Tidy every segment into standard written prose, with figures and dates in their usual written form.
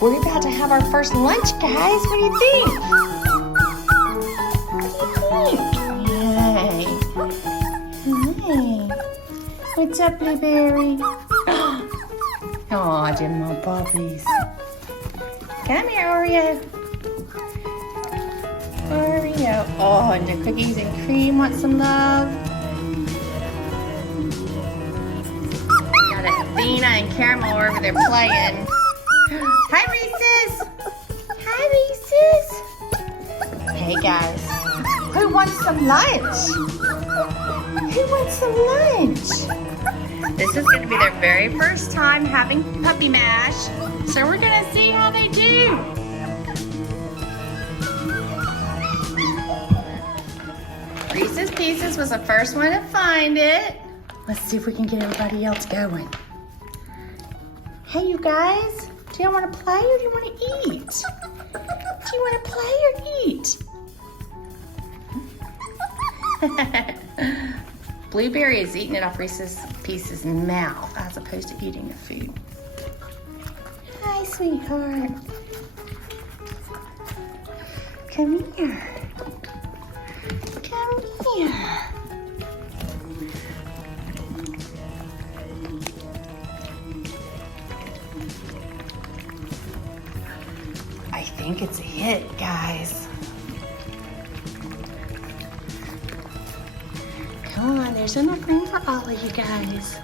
We're about to have our first lunch, guys. What do you think? What do you think? Hey. What's up, Blueberry? Aw, them more puppies. Come here, Oreo. Oreo. Oh, and the cookies and cream want some love. Got Athena and Caramel over there playing. Hi, Reese's. Hi, Reese's. Hey, guys. Who wants some lunch? Who wants some lunch? This is going to be their very first time having puppy mash, so we're going to see how they do. Reese's Pieces was the first one to find it. Let's see if we can get everybody else going. Hey, you guys, do you want to play or do you want to eat? Do you want to play or eat? Blueberry is eating it off Reese's Pieces' mouth as opposed to eating the food. Hi, sweetheart. Come here. Come here. I think it's a hit, guys. Come on, there's enough room for all of you guys.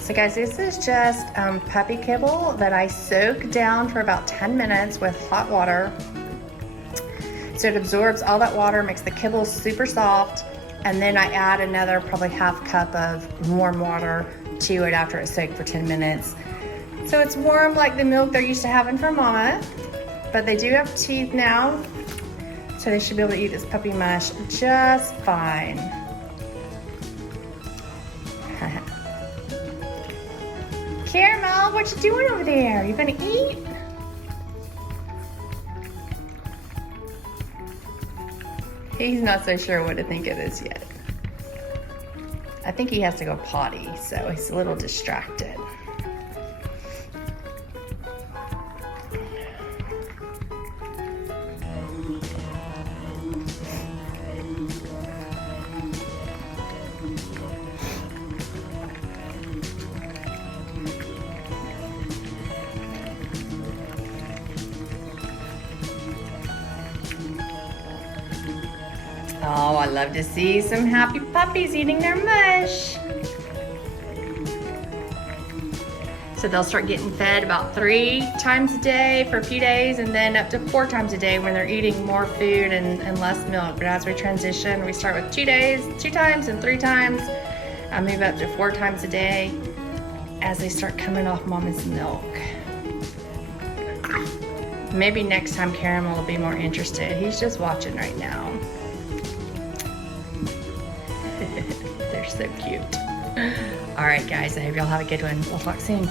So guys, this is just puppy kibble that I soak down for about 10 minutes with hot water. So it absorbs all that water, makes the kibble super soft, and then I add another probably half cup of warm water to it after it's soaked for 10 minutes. So it's warm like the milk they're used to having from mama, but they do have teeth now, so they should be able to eat this puppy mash just fine. Caramel, what you doing over there? You gonna eat? He's not so sure what to think of this yet. I think he has to go potty, so he's a little distracted. Oh, I love to see some happy puppies eating their mush. So they'll start getting fed about 3 times a day for a few days, and then up to 4 times a day when they're eating more food and less milk. But as we transition, we start with 2 days, 2 times and 3 times. I move up to 4 times a day as they start coming off mama's milk. Maybe next time Caramel will be more interested. He's just watching right now. They're so cute. All right, guys, I hope y'all have a good one. We'll talk soon.